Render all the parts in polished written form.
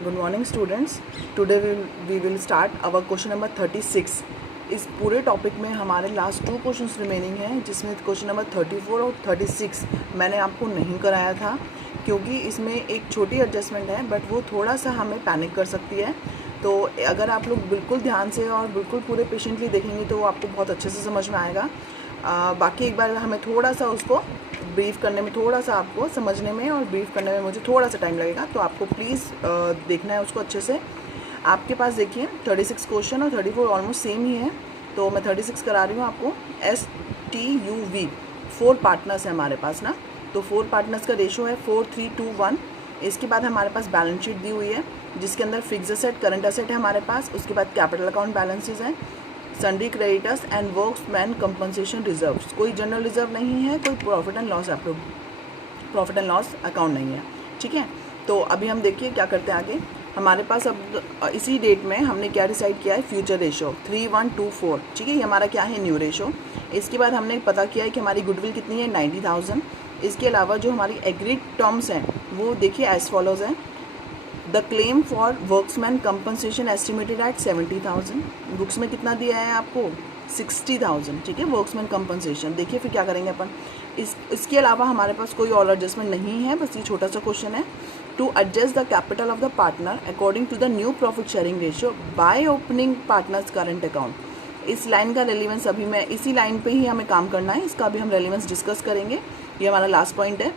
Good morning students. Today we will start our question number 36. इस पूरे topic में हमारे लास्ट 2 क्वेश्चंस रिमेनिंग हैं, जिसमें क्वेश्चन नंबर 34 और 36 मैंने आपको नहीं कराया था क्योंकि इसमें एक छोटी एडजस्टमेंट है, बट वो थोड़ा सा हमें पैनिक कर सकती है। तो अगर आप लोग बिल्कुल ध्यान से और बिल्कुल पूरे पेशेंटली देखेंगे तो वो आपको बहुत अच्छे से समझ में आएगा। बाकी एक बार हमें थोड़ा सा उसको ब्रीफ करने में, थोड़ा सा आपको समझने में और ब्रीफ करने में मुझे थोड़ा सा टाइम लगेगा, तो आपको प्लीज़ देखना है उसको अच्छे से। आपके पास देखिए 36 क्वेश्चन और 34 ऑलमोस्ट सेम ही है, तो मैं 36 करा रही हूँ आपको। STUV 4 पार्टनर्स है हमारे पास ना, तो 4 पार्टनर्स का रेशो है 4, 3, 2, 1। इसके बाद हमारे पास बैलेंस शीट दी हुई है जिसके अंदर फिक्स असेट, करंट असेट है हमारे पास। उसके बाद कैपिटल अकाउंट बैलेंसेज हैं, sundry creditors and workmen compensation reserves. कोई जनरल रिजर्व नहीं है, कोई प्रॉफिट एंड लॉस अकाउंट नहीं है, ठीक है। तो अभी हम देखिए क्या करते हैं आगे। हमारे पास अब इसी डेट में हमने क्या डिसाइड किया है, फ्यूचर रेशो 3124, ठीक है। ये हमारा क्या है, न्यू रेशो। इसके बाद हमने पता किया है कि हमारी गुडविल कितनी है, 90,000। इसके अलावा जो हमारी एग्रीड टर्म्स हैं वो देखिए एज फॉलोज हैं। The claim for workmen compensation estimated at 70,000। Books में कितना दिया है आपको, 60,000, ठीक है। वर्क्समैन कंपनसेशन देखिए फिर क्या करेंगे अपन। इसके अलावा हमारे पास कोई और एडजस्टमेंट नहीं है, बस ये छोटा सा क्वेश्चन है। To adjust the capital of the partner according to the new profit sharing ratio by opening partners current account. इस लाइन का रेलिवेंस अभी मैं इसी लाइन पे ही हमें काम करना है, इसका अभी हम रेलिवेंस डिस्कस करेंगे। ये हमारा लास्ट पॉइंट है।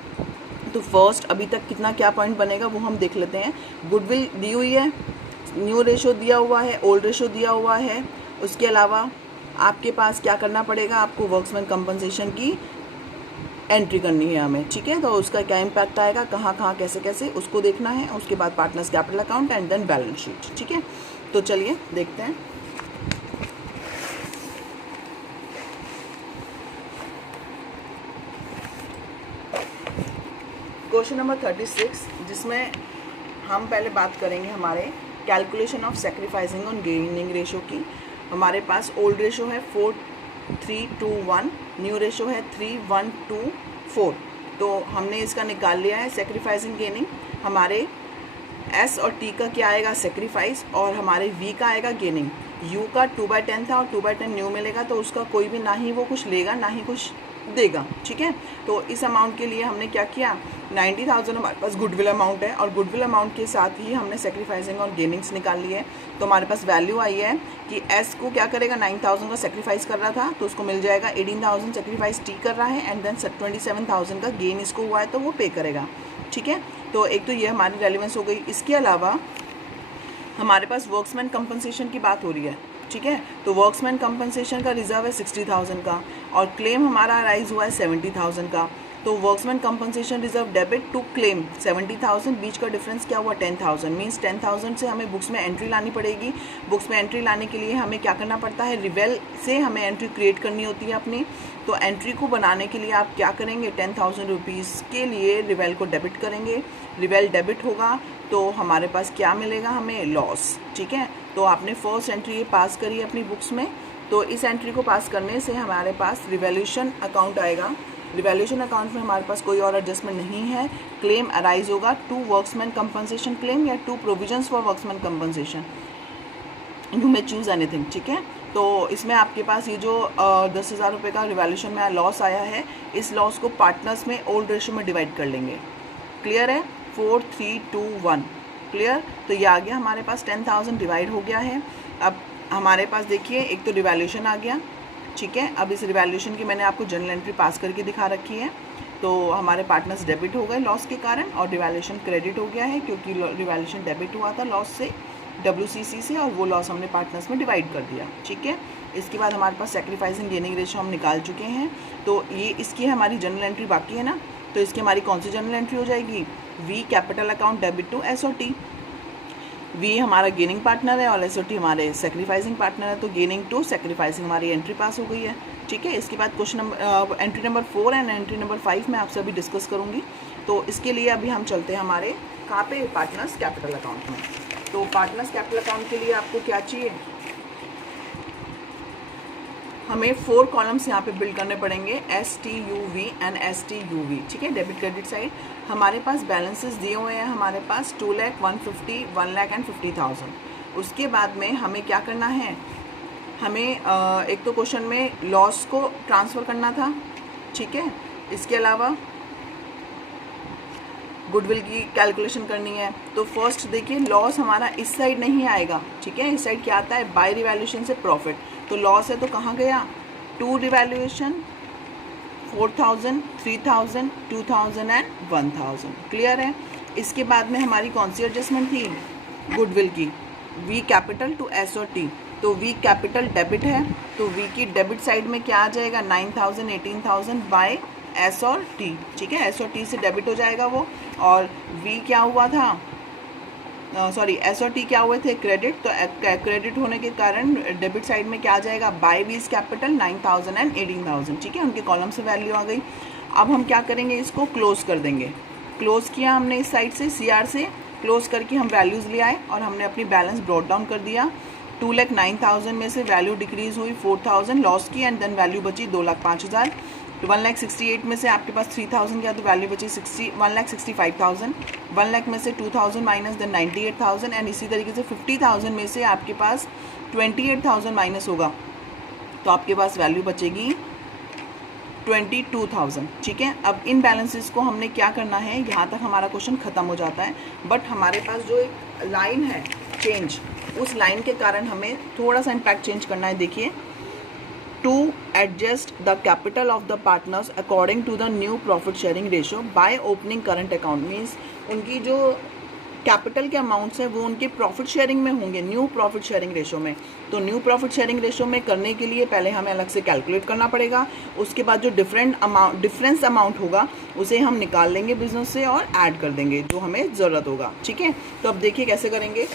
तो फर्स्ट अभी तक कितना क्या पॉइंट बनेगा वो हम देख लेते हैं। गुडविल दी हुई है, न्यू रेशो दिया हुआ है, ओल्ड रेशो दिया हुआ है। उसके अलावा आपके पास क्या करना पड़ेगा, आपको वर्क्समैन कंपनसेशन की एंट्री करनी है हमें, ठीक है। तो उसका क्या इम्पैक्ट आएगा, कहाँ कहाँ कैसे कैसे, उसको देखना है। उसके बाद partners capital account and then balance sheet, ठीक है। तो चलिए देखते हैं। क्वेश्चन नंबर 36, जिसमें हम पहले बात करेंगे हमारे calculation of sacrificing on gaining ratio की। हमारे पास ओल्ड रेशो है 4, 3, 2, 1, न्यू रेशो है 3, 1, 2, 4। तो हमने इसका निकाल लिया है सेक्रीफाइसिंग गेनिंग। हमारे S और T का क्या आएगा, सेक्रीफाइस, और हमारे V का आएगा गेनिंग। U का 2/10 था और 2/10 न्यू मिलेगा, तो उसका कोई भी ना ही वो कुछ लेगा ना ही कुछ देगा, ठीक है। तो इस अमाउंट के लिए हमने क्या किया, 90,000 हमारे पास गुडविल अमाउंट है और गुडविल अमाउंट के साथ ही हमने सेक्रीफाइसिंग और गेनिंग्स निकाल ली है। तो हमारे पास वैल्यू आई है कि S को क्या करेगा, 9,000 का सेक्रीफाइस कर रहा था तो उसको मिल जाएगा 18,000 सेक्रीफाइस T कर रहा है, एंड देन 27,000 का गेन इसको हुआ है तो वो पे करेगा, ठीक है। तो एक तो ये हमारी रेलिवेंस हो गई। इसके अलावा हमारे पास वर्क्समैन कंपनसेशन की बात हो रही है, ठीक है। तो वर्क्समैन कंपनसेशन का रिजर्व है 60,000 का और क्लेम हमारा राइज हुआ है 70,000 का। तो workmen's compensation reserve debit to claim 70,000, बीच का डिफरेंस क्या हुआ, 10,000। मीन्स 10,000 से हमें बुक्स में एंट्री लानी पड़ेगी। बुक्स में एंट्री लाने के लिए हमें क्या करना पड़ता है, रिवेल से हमें एंट्री क्रिएट करनी होती है अपनी। तो एंट्री को बनाने के लिए आप क्या करेंगे, 10,000 रुपीज़ के लिए रिवेल को डेबिट करेंगे। रिवेल डेबिट होगा तो हमारे पास क्या मिलेगा, हमें लॉस, ठीक है। तो आपने फर्स्ट एंट्री ये पास करी है अपनी बुक्स में, तो इस एंट्री को पास करने से हमारे पास रिवैल्यूएशन अकाउंट आएगा। रिवैल्यूएशन अकाउंट में हमारे पास कोई और एडजस्टमेंट नहीं है। क्लेम अराइज होगा 2 वर्क्समैन कंपनसेशन क्लेम या 2 provisions for workmen compensation, you may choose anything, ठीक है। तो इसमें आपके पास ये जो 10,000 रुपये का रिवैल्यूएशन में लॉस आया है, इस लॉस को पार्टनर्स में ओल्ड रेशो में डिवाइड कर लेंगे। क्लियर है, 4, 3, 2, 1, क्लियर। तो ये आ गया हमारे पास 10,000 डिवाइड हो गया है। अब हमारे पास देखिए एक तो रिवैल्यूएशन आ गया, ठीक है। अब इस रिवैल्यूएशन की मैंने आपको जर्नल एंट्री पास करके दिखा रखी है। तो हमारे पार्टनर्स डेबिट हो गए लॉस के कारण और रिवैल्यूएशन क्रेडिट हो गया है क्योंकि रिवैल्यूएशन डेबिट हुआ था लॉस से, WCC से, और वो लॉस हमने पार्टनर्स में डिवाइड कर दिया, ठीक है। इसके बाद हमारे पास सेक्रीफाइसिंग गेनिंग रेशो हम निकाल चुके हैं। तो ये इसकी हमारी जर्नल एंट्री बाकी है ना, तो इसकी हमारी कौन सी जर्नल एंट्री हो जाएगी, V capital account debit to S और T। V हमारा गेनिंग पार्टनर है और S और T हमारे सेक्रीफाइसिंग पार्टनर है, तो गेनिंग टू सेक्रीफाइसिंग हमारी एंट्री पास हो गई है, ठीक है। इसके बाद question number entry number 4 and entry number 5 मैं आपसे अभी डिस्कस करूँगी। तो इसके लिए अभी हम चलते हैं हमारे कहाँ पे, पार्टनर्स कैपिटल अकाउंट में। तो पार्टनर्स कैपिटल अकाउंट के लिए आपको क्या चाहिए, हमें 4 कॉलम्स यहाँ पे बिल्ड करने पड़ेंगे, STUV एंड STUV, ठीक है, डेबिट क्रेडिट साइड। हमारे पास बैलेंसेस दिए हुए हैं, हमारे पास 2 लाख, 150, 1 लाख एंड 50,000। उसके बाद में हमें क्या करना है, हमें एक तो क्वेश्चन में लॉस को ट्रांसफ़र करना था, ठीक है, इसके अलावा गुडविल की कैलकुलेशन करनी है। तो फर्स्ट देखिए, लॉस हमारा इस साइड नहीं आएगा, ठीक है, इस साइड क्या आता है, बाय रिवैल्यूएशन से प्रॉफिट। तो लॉस है तो कहाँ गया, 2 रिवैल्यूएशन, 4,000, 3,000, 2,000 एंड 1,000। क्लियर है। इसके बाद में हमारी कौन सी एडजस्टमेंट थी, गुडविल की, वी कैपिटल टू एस और टी। तो वी कैपिटल डेबिट है, तो वी की डेबिट साइड में क्या आ जाएगा, 9,000, 18,000 बाय एस और टी, ठीक है, एस और टी से डेबिट हो जाएगा वो। और वी क्या हुआ था, सॉरी एस और टी क्या हुए थे, क्रेडिट। तो क्रेडिट होने के कारण डेबिट साइड में क्या आ जाएगा, बाय वीज कैपिटल 9,000 एंड 18,000, ठीक है, उनके कॉलम से वैल्यू आ गई। अब हम क्या करेंगे, इसको क्लोज कर देंगे। क्लोज किया हमने इस साइड से, CR से क्लोज करके हम वैल्यूज़ ले आए और हमने अपनी बैलेंस ब्रॉट डाउन कर दिया। 2,09,000 में से वैल्यू डिक्रीज हुई 4,000 लॉस की, एंड देन वैल्यू बची 2,05,000। 1,68,000 में से आपके पास 3,000 गया तो वैल्यू बची 1,65,000। 1 लाख में से 2,000 माइनस देन 98,000, एंड इसी तरीके से 50,000 में से आपके पास 28,000 माइनस होगा तो आपके पास वैल्यू बचेगी 22,000, ठीक है। अब इन बैलेंसेस को हमने क्या करना है, यहाँ तक हमारा क्वेश्चन ख़त्म हो जाता है। बट हमारे पास जो एक लाइन है चेंज, उस लाइन के कारण हमें थोड़ा सा इम्पैक्ट चेंज करना है। देखिए, to adjust the capital of the partners according to the new profit sharing ratio by opening current account, means उनकी जो कैपिटल के अमाउंट्स है वो उनके प्रॉफिट शेयरिंग में होंगे, न्यू प्रॉफिट शेयरिंग रेशो में। तो न्यू प्रॉफिट शेयरिंग रेशो में करने के लिए पहले हमें अलग से कैलकुलेट करना पड़ेगा। उसके बाद जो डिफरेंस अमाउंट होगा उसे हम निकाल लेंगे बिजनेस से और ऐड कर देंगे जो हमें ज़रूरत होगा, ठीक है। तो अब देखिए कैसे करेंगे।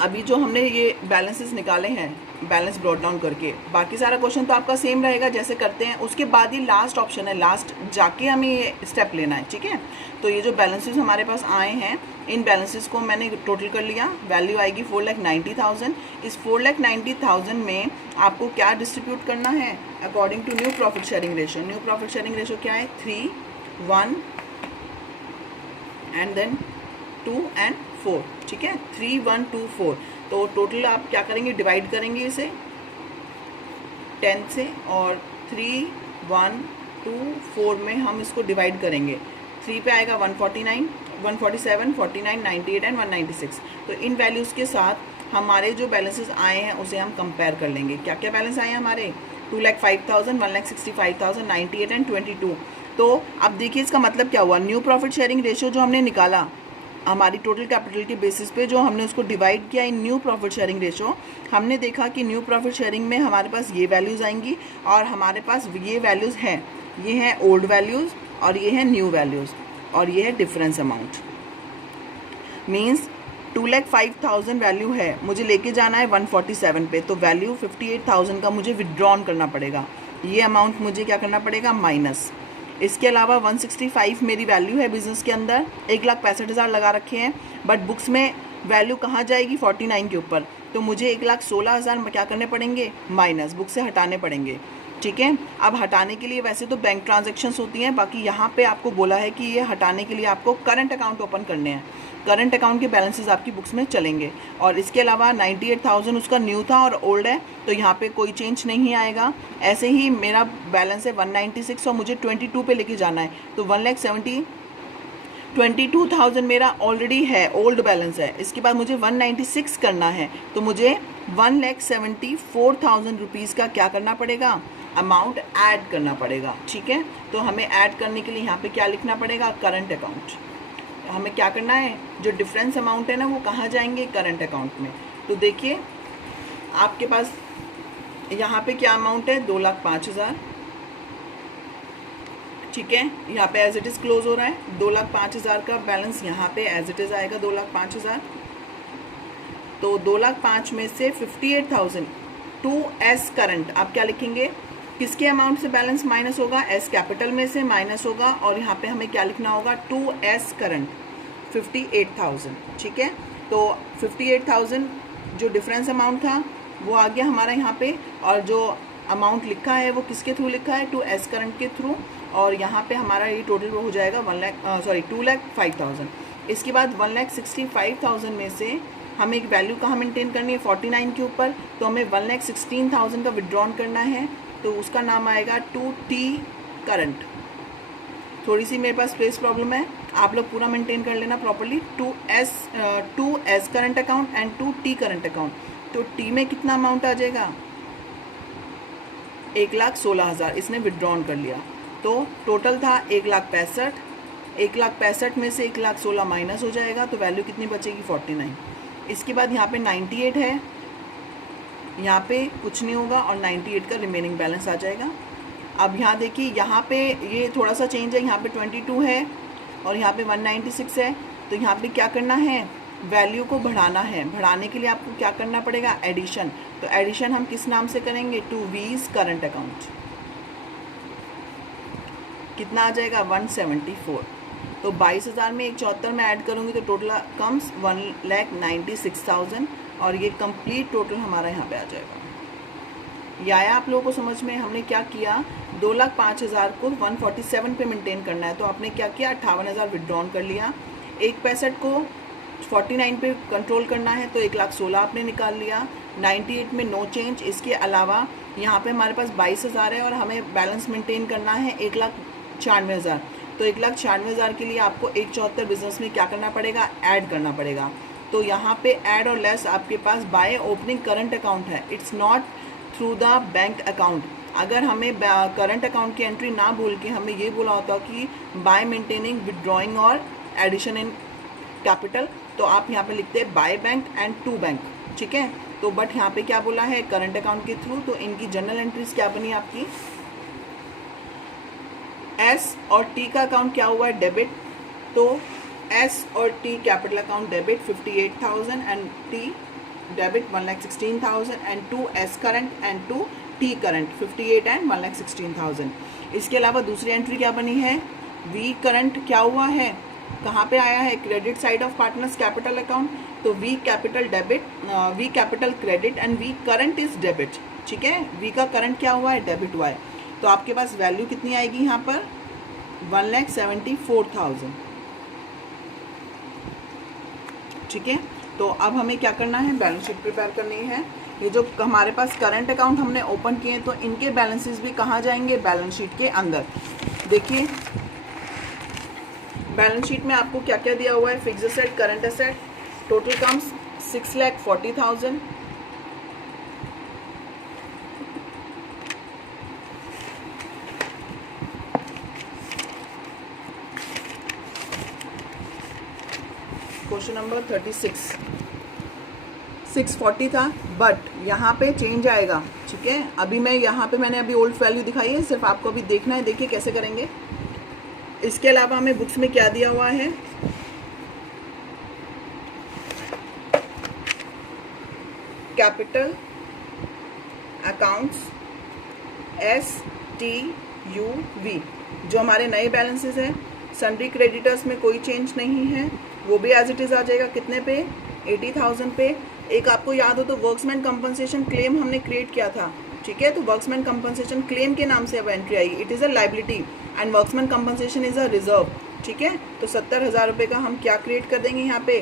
अभी जो हमने ये बैलेंसेस निकाले हैं बैलेंस ब्रॉट डाउन करके, बाकी सारा क्वेश्चन तो आपका सेम रहेगा जैसे करते हैं। उसके बाद ये लास्ट ऑप्शन है, लास्ट जाके हमें ये स्टेप लेना है, ठीक है। तो ये जो बैलेंसेस हमारे पास आए हैं, इन बैलेंसेस को मैंने टोटल कर लिया, वैल्यू आएगी 4,90,000। इस 4,90,000 में आपको क्या डिस्ट्रीब्यूट करना है according to new profit sharing ratio. New profit sharing ratio क्या है, 3, 1 एंड देन 2 एंड 4, ठीक है, 3, 1, 2, 4। तो टोटल आप क्या करेंगे, डिवाइड करेंगे इसे 10 से, और 3, 1, 2, 4 में हम इसको डिवाइड करेंगे। 3 पे आएगा 149, 147, 49, 98 एंड 196। तो इन वैल्यूज़ के साथ हमारे जो बैलेंसेस आए हैं उसे हम कंपेयर कर लेंगे। क्या क्या बैलेंस आए हैं हमारे, 2,05,000, 1,65,000, 98 एंड 22। तो अब देखिए इसका मतलब क्या हुआ, न्यू प्रॉफिट शेयरिंग रेशियो जो हमने निकाला हमारी टोटल कैपिटल के बेसिस पे, जो हमने उसको डिवाइड किया इन न्यू प्रॉफिट शेयरिंग रेशो, हमने देखा कि न्यू प्रॉफिट शेयरिंग में हमारे पास ये वैल्यूज़ आएंगी और हमारे पास ये वैल्यूज़ हैं, ये हैं ओल्ड वैल्यूज़ और ये हैं न्यू वैल्यूज़ और ये है डिफरेंस अमाउंट। मीन्स 2,05,000 वैल्यू है, मुझे लेके जाना है 147 पे, तो वैल्यू 58,000 का मुझे विड्रॉन करना पड़ेगा। ये अमाउंट मुझे क्या करना पड़ेगा, माइनस। इसके अलावा 165 मेरी वैल्यू है बिज़नेस के अंदर, 1,65,000 लगा रखे हैं, बट बुक्स में वैल्यू कहाँ जाएगी, 49 के ऊपर। तो मुझे 1,16,000 क्या करने पड़ेंगे, माइनस, बुक से हटाने पड़ेंगे, ठीक है। अब हटाने के लिए वैसे तो बैंक ट्रांजैक्शंस होती हैं, बाकी यहाँ पे आपको बोला है कि ये हटाने के लिए आपको करंट अकाउंट ओपन करने हैं। करंट अकाउंट के बैलेंसेस आपकी बुक्स में चलेंगे। और इसके अलावा 98,000 उसका न्यू था और ओल्ड है, तो यहाँ पे कोई चेंज नहीं आएगा। ऐसे ही मेरा बैलेंस है 196 और मुझे 22 पे लेके जाना है, तो 1,22,000 मेरा ऑलरेडी है, ओल्ड बैलेंस है। इसके बाद मुझे 196 करना है, तो मुझे 1,74,000 रुपीज़ का क्या करना पड़ेगा, अमाउंट ऐड करना पड़ेगा, ठीक है। तो हमें ऐड करने के लिए यहाँ पे क्या लिखना पड़ेगा, करंट अकाउंट। हमें क्या करना है, जो डिफरेंस अमाउंट है ना वो कहाँ जाएंगे, करंट अकाउंट में। तो देखिए आपके पास यहाँ पे क्या अमाउंट है, 2,05,000, ठीक है। यहाँ पे एज इट इज़ क्लोज हो रहा है, 2,05,000 का बैलेंस यहाँ पे एज इट इज़ आएगा 2,05,000। तो 2,05,000 में से 58,000 टू एस करंट, आप क्या लिखेंगे, किसके अमाउंट से बैलेंस माइनस होगा, एस कैपिटल में से माइनस होगा, और यहाँ पे हमें क्या लिखना होगा, 2S करंट 58,000, ठीक है। तो 58,000 जो डिफरेंस अमाउंट था वो आ गया हमारा यहाँ पे, और जो अमाउंट लिखा है वो किसके थ्रू लिखा है, टू एस करंट के थ्रू। और यहाँ पे हमारा ये टोटल हो जाएगा 2,05,000। इसके बाद 1,65,000 में से हमें एक वैल्यू कहाँ मेंटेन करनी है, 49 के ऊपर। तो हमें 1,16,000 का विड्रॉन करना है, तो उसका नाम आएगा 2T करंट। थोड़ी सी मेरे पास स्पेस प्रॉब्लम है, आप लोग पूरा मेंटेन कर लेना properly. 2S current account and 2T current account. तो टी में कितना अमाउंट आ जाएगा, 1,16,000 इसने विड्रॉन कर लिया। तो टोटल था 1,65,000। 1,65,000 में से 1,16,000 माइनस हो जाएगा, तो वैल्यू कितनी बचेगी, 49। इसके बाद यहाँ पे 98 है, यहाँ पे कुछ नहीं होगा और 98 का रिमेनिंग बैलेंस आ जाएगा। अब यहाँ देखिए, यहाँ पे ये थोड़ा सा चेंज है, यहाँ पे 22 है और यहाँ पे 196 है। तो यहाँ पे क्या करना है, वैल्यू को बढ़ाना है। बढ़ाने के लिए आपको क्या करना पड़ेगा, एडिशन। तो एडिशन हम किस नाम से करेंगे, टू वीज करंट अकाउंट। कितना आ जाएगा, 174। तो 22,000 में 174 में ऐड करूँगी तो टोटल कम्स 1,96,000 और ये कंप्लीट टोटल हमारा यहाँ पे आ जाएगा। ये आया आप लोगों को समझ में। हमने क्या किया, 2,05,000 को 147 पे मेंटेन करना है, तो आपने क्या किया, 58,000 विड्रॉन कर लिया। 1,65,000 को 49 पे कंट्रोल करना है, तो 1,16,000 आपने निकाल लिया। 98 में नो चेंज। इसके अलावा यहाँ पे हमारे पास 22,000 है और हमें बैलेंस मेंटेन करना है 1,96,000। तो 1,96,000 के लिए आपको 174 बिजनेस में क्या करना पड़ेगा, ऐड करना पड़ेगा। तो यहाँ पे ऐड और लेस आपके पास बाय ओपनिंग करंट अकाउंट है, it's not through the bank account. अगर हमें करंट अकाउंट की एंट्री ना बोल के हमें ये बोला होता कि बाय मेंटेनिंग विदड्रॉइंग और एडिशन इन कैपिटल, तो आप यहाँ पे लिखते हैं by bank and to bank, ठीक है। तो बट यहाँ पे क्या बोला है, करंट अकाउंट के थ्रू। तो इनकी जनरल एंट्रीज क्या बनी आपकी, एस और टी का अकाउंट क्या हुआ है, डेबिट। तो एस और T capital account debit 58,000 and T debit 1,16,000 and 2S current and 2T current 58 and 1,16,000। इसके अलावा दूसरी एंट्री क्या बनी है, वी करंट क्या हुआ है, कहाँ पे आया है, credit side of partners capital account. तो we capital debit, we capital credit and we current is debit, ठीक है। वी का करंट क्या हुआ है, डेबिट हुआ है। तो आपके पास वैल्यू कितनी आएगी यहाँ पर, 1,74,000, ठीक है। तो अब हमें क्या करना है, बैलेंस शीट प्रिपेयर करनी है। ये जो हमारे पास करंट अकाउंट हमने ओपन किए तो इनके बैलेंसेस भी कहाँ जाएंगे, बैलेंस शीट के अंदर। देखिए बैलेंस शीट में आपको क्या क्या दिया हुआ है, fixed asset, current asset, total comes 6,40,000। Question number 36, 640 था, बट यहाँ पे चेंज आएगा, ठीक है। अभी मैं यहाँ पे मैंने अभी ओल्ड वैल्यू दिखाई है, सिर्फ आपको अभी देखना है। देखिए कैसे करेंगे। इसके अलावा हमें बुक्स में क्या दिया हुआ है, कैपिटल अकाउंट्स STUV जो हमारे नए बैलेंसेस हैं। सन्ड्री क्रेडिटर्स में कोई चेंज नहीं है, वो भी एज इट इज़ आ जाएगा। कितने पे, 80,000 पे। एक आपको याद हो तो वर्क्समैन कंपनसेशन क्लेम हमने क्रिएट किया था, ठीक है। तो वर्क्समैन कंपनसेशन क्लेम के नाम से अब entry I, it is a liability and workmen compensation is a reserve, ठीक है। तो 70,000 रुपये का हम क्या क्रिएट कर देंगे यहाँ पे,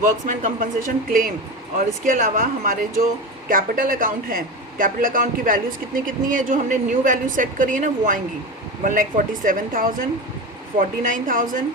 वर्क्समैन कंपनसेशन क्लेम। और इसके अलावा हमारे जो कैपिटल अकाउंट हैं, कैपिटल अकाउंट की वैल्यूज़ कितनी कितनी है, जो हमने न्यू वैल्यू सेट करी है ना, वो आएंगी 1,47,000, 49,000,